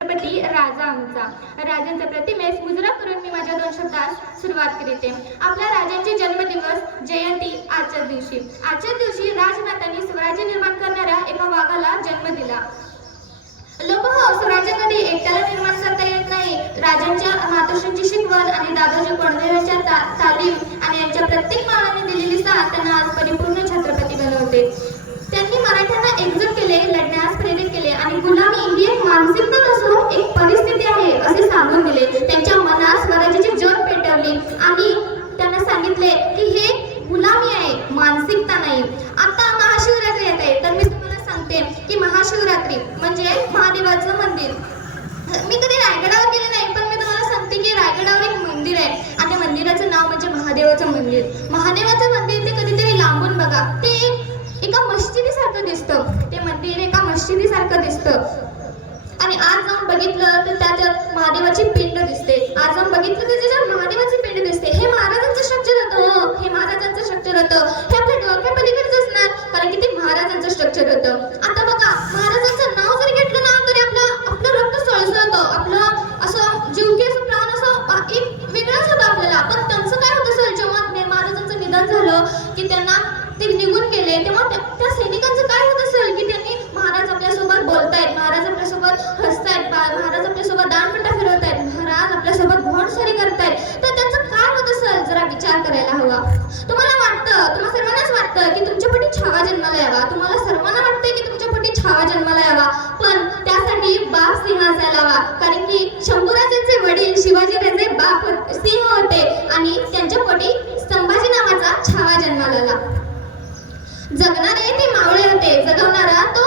छत्रपती राजा आमचा राजांच्या प्रतिमेस मुजरा करून मी माझ्या 2 शब्दात सुरुवात करीते. आपल्या राजांचे जन्मदिवस जयंती आजच्या दिवशी राजमातांनी स्वराज्य निर्माण करणाऱ्या एका वाघाला जन्म दिला. लोक स्वराज्य कधी एकट्याला निर्माण करता येत नाही. राजांच्या मातोश्रींची शिकवण आणि दादाजी कोंडदेवांच्या तालीम आणि यांच्या प्रत्येक मानाने दिलेली साथ त्यांना आज परिपूर्ण छत्रपती बनवते. त्यांनी मराठ्यांना एकजूट केले, लढण्यास प्रेरित केले आणि गुलामी ही एक मानसिकता नसून एक परिस्थिती आहे असे सांगून दिले. त्यांच्या मनात स्वराज्याची ज्योत पेटवली आणि त्यांना सांगितले की हे गुलामी आहे, मानसिकता नाही. आता महाशिवरात्री येत आहे, तर मी तुम्हाला सांगते की महाशिवरात्री म्हणजे महादेवाचं मंदिर. मी कधी रायगडावर गेले नाही, पण मी तुम्हाला सांगते की रायगडावर एक मंदिर आहे आणि त्या मंदिराचं नाव म्हणजे महादेवाचं मंदिर. महादेवाचं मंदिर ते कधीतरी लांबून बघा, ते एका मस्जिदीसारखं दिसतं. ते मंदिर एका मस्जिदीसारखं दिसतं आणि आज जाऊन बघितलं तर त्याच्यात महादेवाची पिंड दिसते. आज जाऊन बघितलं तर त्याच्यात महादेवाची पिंड दिसते. हे महाराजांचं स्ट्रक्चर होतं. हे महाराजांचं स्ट्रक्चर होतं. हे आपल्या डोक्या पलीकडे असणार, कारण की ते महाराजांचं स्ट्रक्चर होतं. आता बघा, महाराजांचं नाव जरी घेतलं ना तरी आपलं रक्त सळसळतं, आपलं असं जीवकी असं प्राण असं एक वेगळंच होतं आपल्याला. पण त्यांचं काय होतं असेल, जेव्हा महाराजांचं निधन झालं की त्यांना ते निघून गेले, तेव्हा त्या सैनिकांचं काय होत असेल की त्यांनी महाराज आपल्यासोबत बोलतायत, महाराज आपल्यासोबत हसतायत, महाराज आपल्यासोबत दांडपट्टा फिरवतायत, महाराज आपल्यासोबत घोडसवारी करतायत, तर त्यांचं काय होत असेल जरा विचार करायला हवा. तुम्हाला सर्वांनाच वाटतं की तुमच्या पोटी छावा जन्माला यावा. तुम्हाला सर्वांना वाटतंय की तुमच्या पोटी छावा जन्माला यावा, पण त्यासाठी बाप सिंह असायला हवा. कारण की शंभूराजांचे वडील शिवाजीराजे बाप सिंह होते आणि त्यांच्या पोटी संभाजी नावाचा छावा जन्माला आला. जगणारे ते मावळे होते, जगवणारा तो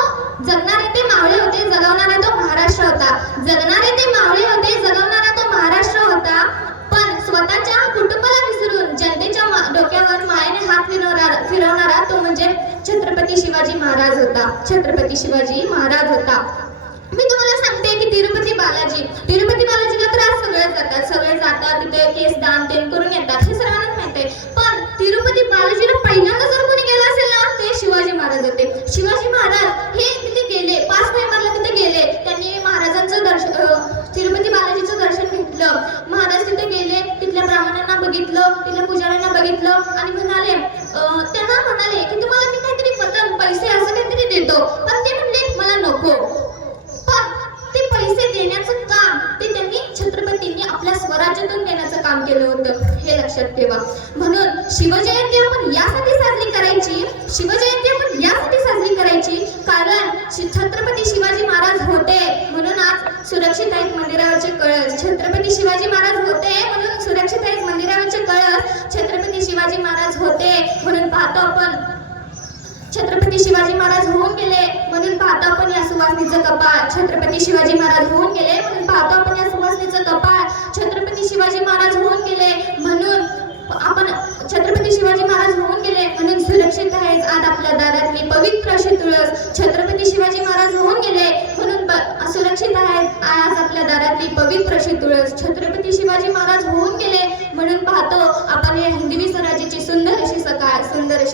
महाराष्ट्र होता. जगणारे ते मावळे होते, जगवणारा तो महाराष्ट्र होता. पण स्वतःच्या कुटुंबाला विसरून जनतेच्या डोक्यावर मायेने हात फिरवणारा तो म्हणजे छत्रपती शिवाजी महाराज होता. मी तुम्हाला सांगते की तिरुपती बालाजीला तर आज सगळे जातात तिथे केस दान करून येतात, हे सर्वांनाच माहित आहे. पण तिरुपती बालाजीला पहिल्यांदा जर कोणी गेला असेल ना, ते शिवाजी महाराज होते. शिवाजी महाराज हे तिथे गेले, 5 नोव्हेंबरला तिथे गेले. त्यांनी महाराजांचं तिरुपती बालाजीचं दर्शन घेतलं. महाराज तिथे गेले, तिथल्या ब्राह्मणांना बघितलं, तिथल्या पुजाऱ्यांना बघितलं आणि त्यांना म्हणाले की तुम्हाला मी काहीतरी पतंग पैसे असं काहीतरी देतो, पण ते म्हणले मला नको. पण ते पैसे देण्याचं काम ते त्यांनी छत्रपतींनी आपल्या स्वराज्यातून देण्याचं काम केलं होतं, हे लक्षात ठेवा. म्हणून शिवजयंती आपण यासाठी साजरी करायची कारण छत्रपती शिवाजी महाराज होते म्हणून आज सुरक्षित आहेत मंदिरावरचे कळस. छत्रपती शिवाजी महाराज होते म्हणून सुरक्षित आहेत मंदिरावरचे कळस. छत्रपती शिवाजी महाराज होते म्हणून पाहतो आपण छत्रपती शिवाजी महाराज होऊन गेले म्हणून पाहतो आपण या सुवासनीचं कपाळ. छत्रपती शिवाजी महाराज होऊन गेले म्हणून पाहतो आपण या सुवासनीचं कपाळ. छत्रपती शिवाजी महाराज होऊन गेले म्हणून आपण छत्रपती शिवाजी महाराज होऊन गेले म्हणून सुरक्षित आहे आज आपल्या दारातली पवित्र अशी तुळस. छत्रपती शिवाजी महाराज होऊन गेले म्हणून सुरक्षित आहे आज आपल्या दारातली पवित्र अशी तुळस. छत्रपती शिवाजी महाराज होऊन गेले म्हणून पाहतो आपण या हिंदवी स्वराज्याची सुंदर अशी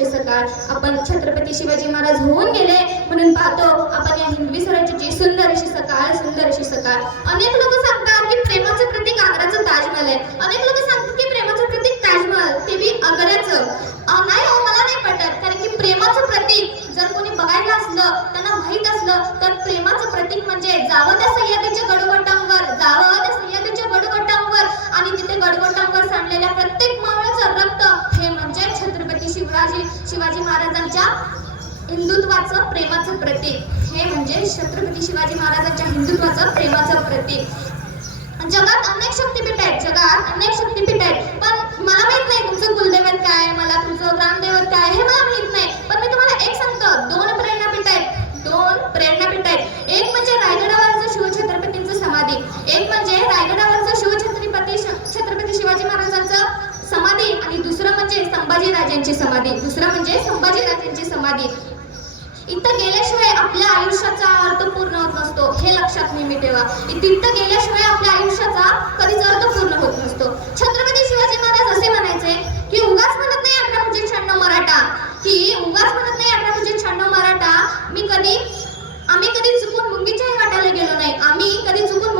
सकाळ. आपण छत्रपती शिवाजी महाराज होऊन गेले म्हणून पाहतो आपण या हिंदवी स्वराज्याची सुंदर अशी सकाळ. अनेक लोक सांगतात की प्रेमाचं प्रतीक आग्राचं ताजमहल आहे. अनेक लोक सांगतात की प्रेमाचं प्रतीक ताजमहल ते बी आग्र्याचं. नाही हो, मला नाही पटत. कारण की प्रेमाचं प्रतीक जर कोणी बघायला असलं, त्यांना माहीत असलं, तर प्रेमाचं प्रतीक म्हणजे जावं त्या सह्याद्रीच्या गडगोटांवर आणि तिथे गडगोटांवर सांडलेल्या प्रत्येक मावळ्याचं रक्त हे म्हणजे छत्रपती शिवाजी महाराजांच्या हिंदुत्वाचं प्रेमाचं प्रतीक. हे म्हणजे छत्रपती शिवाजी महाराजांच्या हिंदुत्वाचं प्रेमाचं प्रतीक. जगात अनेक शक्तिपीठ आहेत, पण मला माहित नाही तुमचं कुलदैवत काय, मला तुमचं ग्रामदैवत काय, हे मला माहित नाही. पण मी तुम्हाला एक सांगतो, 2 प्रेरणापीठ आहेत. एक म्हणजे रायगडावरचं शिवछत्रपतींचं समाधी, एक म्हणजे रायगडावरचं छत्रपती शिवाजी महाराजांचं समाधी आणि दुसरं म्हणजे संभाजी राजांची समाधी. इथं गेल्याशिवाय आपल्या आयुष्याचा अर्थ पूर्ण होत नसतो, हे लक्षात नेहमी ठेवा. तिथं गेल्याशिवाय आपल्या आयुष्याचा कधीच अर्थ पूर्ण होत नसतो. छत्रपती शिवाजी महाराज असे म्हणायचे की उगाच म्हणत नाही 1896 मराठा, आम्ही कधी चुकून मुंगीच्याही वाटायला गेलो नाही, आम्ही कधी चुकून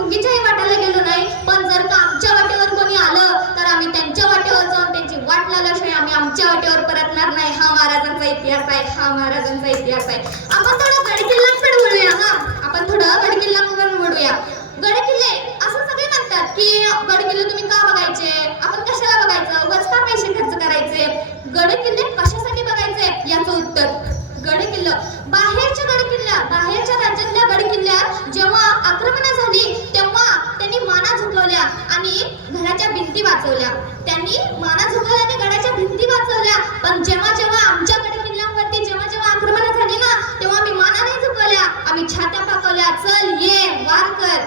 हा महाराजांचा इतिहास आहे. आपण थोडं गडकिल्ल्यांकडे वळूया. आपण थोडं गडकिल्ल्यांकडे वळूया. गडकिल्ले असं सगळे म्हणतात की गडकिल्ले तुम्ही का बघायचे, आपण कशाला बघायचं, उगाच का पैसे खर्च करायचे. गडकिल्ले कशासाठी बघायचे याचं उत्तर, गडकिल्ले बाहेरच्या राज्यातल्या गडकिल्ल्यात जेव्हा आक्रमणं झाली तेव्हा त्यांनी माना झुकवल्या आणि घराच्या भिंती वाचवल्या. त्यांनी माना झुकवल्या आणि घराच्या भिंती वाचवल्या. पण जेव्हा आमच्या गडकिल्ल्यांवरती जेव्हा आक्रमणं झाली ना, तेव्हा आम्ही माना नाही झुकवल्या, आम्ही छात्या पाकवल्या. चल ये वार कर.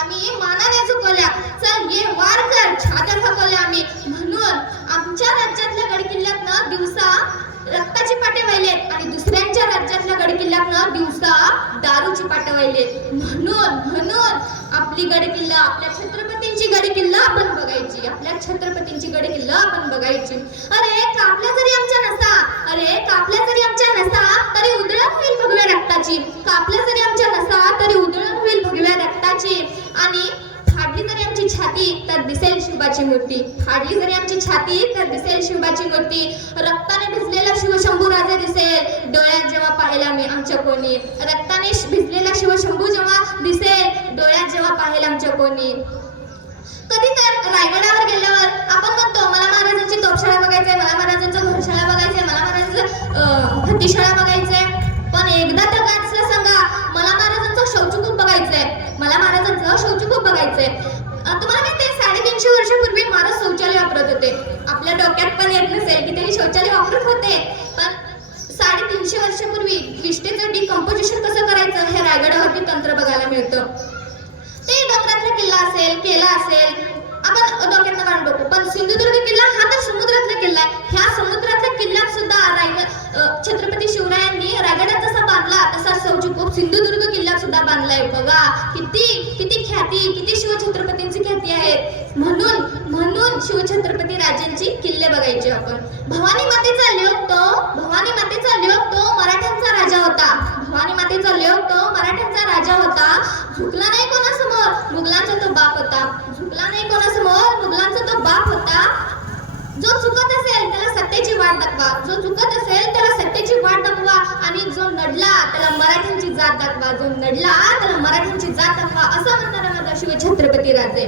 आम्ही माना नाही झुकवल्या, चल ये वार कर, छात्या पाकवल्या आम्ही. म्हणून आमच्या राज्यातल्या गडकिल्ल्यातनं दिवसा रक्ताची पाटे वाहिलेत आणि दुसऱ्यांच्या राज्यातल्या गडकिल्ल्यातनं दिवसा दारूची पाटे वाहिलेत. म्हणून आपली गडकिल्ला, आपल्या छत्रपतींची गडकिल्ला आपण बघायची, आपल्या छत्रपतींची गडकिल्ला आपण बघायची. अरे कापल्या जरी आमच्या नसा तरी उधळण होईल भगव्या रक्ताची. कापल्या जरी आमच्या नसा तरी उधळण होईल भगव्या रक्ताची. आणि फाडली जरी आमची छाती तर दिसेल शिवबाची मूर्ती. फाडली जरी आमची छाती तर दिसेल शिवबाची मूर्ती. रक्ताने भिजलेला शिवशंभू राजे दिसेल डोळ्यात जेव्हा पाहिला आमच्या कोणी. रक्ताने भिजलेला शिवशंभू जेव्हा दिसेल डोळ्यात जेव्हा पाहिला आमच्या कोणी. कधी तर रायगडावर गेल्यावर आपण म्हणतो मला महाराजांची तोपशाळा बघायचंय, मला महाराजांचं घोडशाळा बघायचंय, मला महाराजांचं हत्तीशाळा बघायचंय. पण एकदा तर गाडसला सांगा मला महाराजांचं शौचकूप बघायचंय, मला महाराजांचं शौचकूप बघायचंय. तुम्हाला माहितीये 350 वर्षापूर्वी महाराज शौचालय वापरत होते. आपल्या डोक्यात पण येत नसेल की त्यांनी शौचालय वापरत होते. पण 350 वर्षापूर्वी विष्ठेचं डिकम्पोजिशन कसं करायचं हे रायगडावरती तंत्र बघायला मिळतं. ते डोंगरातला किल्ला असेल, केला असेल, आपण डोक्यातनं काढून बघू. पण सिंधुदुर्ग किल्ला हा तर समुद्रातला किल्ला आहे. ह्या समुद्रातल्या किल्ल्यात सुद्धा छत्रपती शिवरायांनी रायगडात जसा बांधला तसा शौचकूप सिंधुदुर्ग किल्ल्यात सुद्धा बांधलाय. बघा किती ख्याती, किती शिवछत्रपतींची ख्याती आहेत. म्हणून शिवछत्रपती राजांची किल्ले बघायचे आपण. भवानी मातेचा ल्योक तो मराठ्यांचा राजा होता. भवानी मातेचा ल्योक तो मराठ्यांचा राजा होता. झुकला नाही कोणासमोर, मुघलांचा तो बाप होता. झुकला नाही कोणासमोर, मुघलांचा तो बाप होता. जो चुकत असेल त्याला सत्तेची वाट दाखवा, जो चुकत असेल त्याला सत्तेची वाट दाखवा. आणि जो नडला त्याला मराठ्यांची जात दाखवा, जो नडला त्याला मराठ्यांची जात दाखवा, असं म्हणणारा माझा शिवछत्रपती राजे.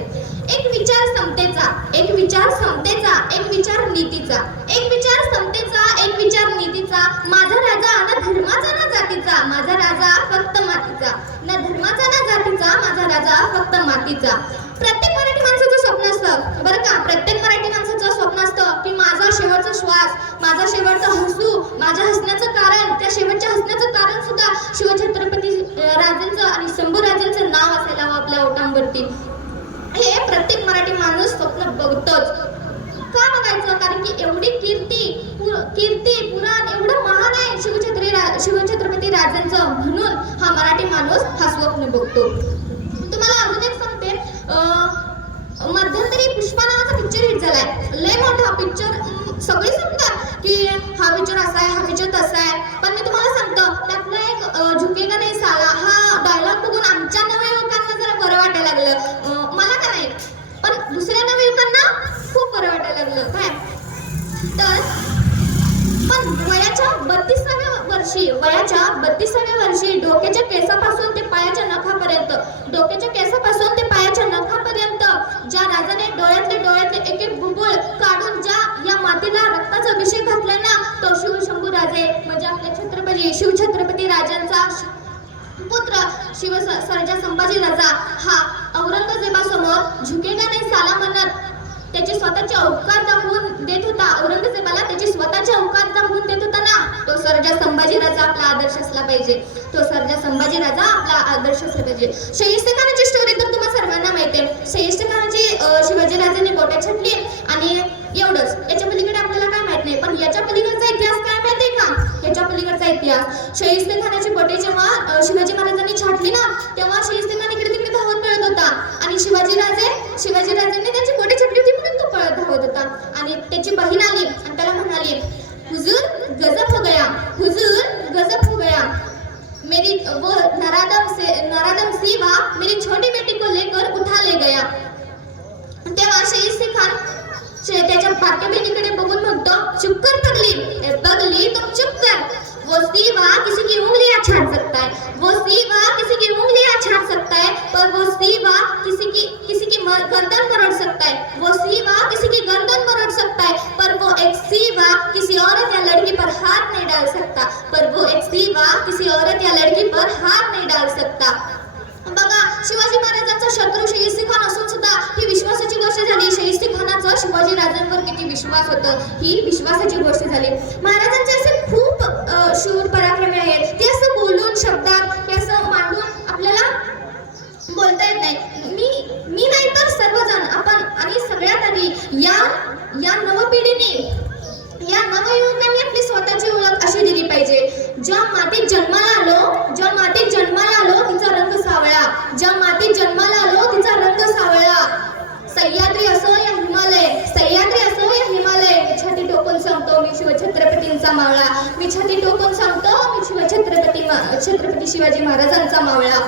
एक विचार समतेचा, एक विचार समतेचा, एक विचार नीतीचा, एक विचार समतेचा, एक विचार नीतीचा. माझा राजा ना धर्माचा ना जातीचा, माझा राजा फक्त मातीचा. ना धर्माचा ना जातीचा, माझा राजा फक्त मातीचा. प्रत्येक मराठी माणसाचं स्वप्न असतं बरं का. प्रत्येक मराठी माणसाचं स्वप्न असतं की माझा शेवटचा श्वास, माझा शेवटचा हसू, माझ्या हसण्याचं कारण, त्या शेवटच्या हसण्याचं कारण सुद्धा शिवछत्रपती राजांचं आणि शंभूराजांचं नाव असायला हवं आपल्या ओठांवरती. हे प्रत्येक मराठी माणूस स्वप्न बघतोच. का बघायचं? कारण की एवढी कीर्ती पुराण एवढं महान आहे शिवछत्रपती राजांचं. म्हणून हा मराठी माणूस हा स्वप्न बघतो. तुम्हाला अजून एक सांगते, मध्यंतरी पुष्पा नावाचा पिक्चर हिट झालाय. लय मोठा पिक्चर, सगळे सांगतात की हा पिक्चर असा आहे, हा पिक्चर तसा आहे. पण मी तुम्हाला सांगतो त्यातला एक झुकेगा नाही साला हा डायलॉग बघून आमच्या नवयुवकांना जरा बरं वाटायला लागलं. मला का नाही पण दुसऱ्या नवयुवकांना खूप बरं वाटायला लागलं. काय तर पण वयाच्या 32व्या वर्षी डोक्याच्या केसापासून ते पायाच्या नखापर्यंत, ज्या राजाने डोळ्यातले एक एक बुबुळ काढून ज्या या मातीला रक्ताचा अभिषेक घातलाय ना, तो शिवशंभू राजे म्हणजे आपल्या छत्रपती शिवछत्रपती राजांचा पुत्र सर्जा संभाजी राजा हा औरंगजेबासमोर झुकेगा नाही साला म्हणत त्याची स्वतःची औकात दाखवून देत होता. औरंगजेबाला त्याची स्वतःची औकात दाखवून देत होता ना, तो सर्जा संभाजी राजा आपला आदर्श असला पाहिजे. तो सर्जा संभाजी राजा आपला आदर्श असला पाहिजे. शाहिस्ते खानाची स्टोरी तर तुम्हाला सर्वांना माहिती आहे. शाहिस्ते खानाची शिवाजी राजांनी गोट्या छाटली आणि एवढंच. याच्या पलीकडे आपल्याला काय माहित नाही. पण याच्या पलीकडचा इतिहास काय माहितीये का? याच्या पलीकडचा इतिहास, शाहिस्ते खानाची गोटे जेव्हा शिवाजी महाराजांनी छाटली ना, तेव्हा शाहिस्ते खान इकडे तिकडे धावत पळत होता आणि शिवाजीराजांनी त्याची गोटे छाटली होती म्हणून तो पळत धावत होता. आणि त्याची बहीण आली आणि त्याला म्हणाली, हुजूर गजब हो गया, मेरी वो नरादम सेवा मेरी छोटी बेटी को लेकर उठा ले गया. तेव्हा शाहिस्ते खान त्याच्या बारक्या बहिणीकडे बघून म्हणतो, चुप कर पगली, तुम चुप कर. वो सीवा किसी की उंगलियां छाट सकता है, वो सीवा किसी की उंगलियां छाट सकता है, पर वो सीवा किसी की गर्दन मरोड़ सकता है, वो सीवा किसी की गर्दन मरोड़ सकता है, पर वो एक सीवा किसी औरत या लड़की पर हाथ नहीं डाल सकता, पर वो एक सीवा किसी औरत या लड़की पर हाथ नहीं डाल सकता. बघा, शिवाजी महाराजांचा शत्रू शाहिस्ते खान असून सुद्धा ही विश्वासाची गोष्ट झाली. शाहिस्ते खानाचा शिवाजी राजांवर किती विश्वास होता, ही विश्वासाची गोष्ट झाली. महाराजांचे असे खूप शूर पराक्रमी आहेत, ते असं बोलून शब्दात हे असं मांडून आपल्याला बोलता येत नाही. मी नाही तर सर्वजण आपण आणि सगळ्यात आधी या नवपिढीने, या नवयुवकांनी आपली स्वतःची ओळख अशी दिली पाहिजे. ज्या मातीत जन्माला आलो तिचा रंग सावळा, ज्या मातीत जन्माला आलो तिचा रंग सावळा. सह्याद्री असो या हिमालय, सह्याद्री असो या हिमालय, मी छाती टोकून सांगतो मी शिवछत्रपतींचा मावळा, मी छाती टोकून सांगतो मी छत्रपती शिवाजी महाराजांचा मावळा.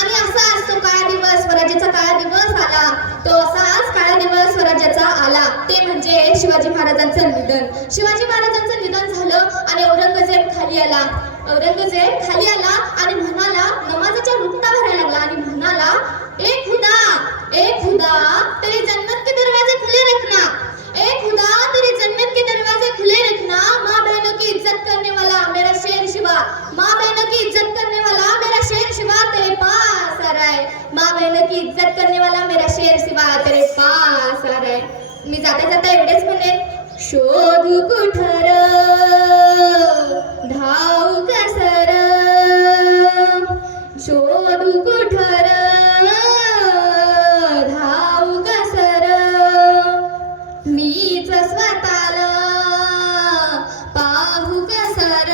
आणि असाच तो काळा दिवस, स्वराज्याचा काळा दिवस आला, तो असाच काळा दिवस स्वराज्याचा आला, ते म्हणजे शिवाजी महाराजांचं निधन. शिवाजी महाराजांचं निधन झालं आणि औरंगजेब खाली आला आणि म्हणाला, नमाजाच्या रुकता भरायला लागला आणि म्हणाला, ए खुदा तेरी जन्नत के दरवाजे खुले रखना, ए खुदा तेरी जन्नत के दरवाजे खुले रखना. माँ बहनों की इज्जत करने वाला मेरा शेर शिवा, माँ बहनों की इज्जत करने वाला मेरा शेर शिवा तेरे पास आ रहा है, माँ बहनों की इज्जत करने वाला मेरा शेर शिवा तेरे पास आ रहा है. मी जाता एवढेच म्हणेन, शोध कुठर धाव कसर, शोध कुठर धाव कसर, मीच स्वतःला पाहू कसर,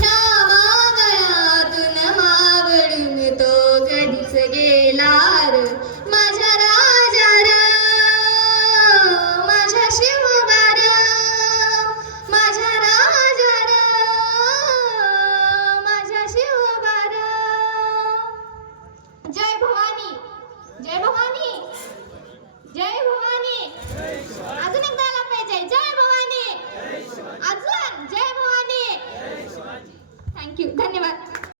ह्या मावळातून मावळून तो कधीच गेलार, माझ्या राजार, माझ्या शिवबार, माझ्या राजार, माझ्या शिवबार. जय भवानी, जय भवानी, जय भवानी.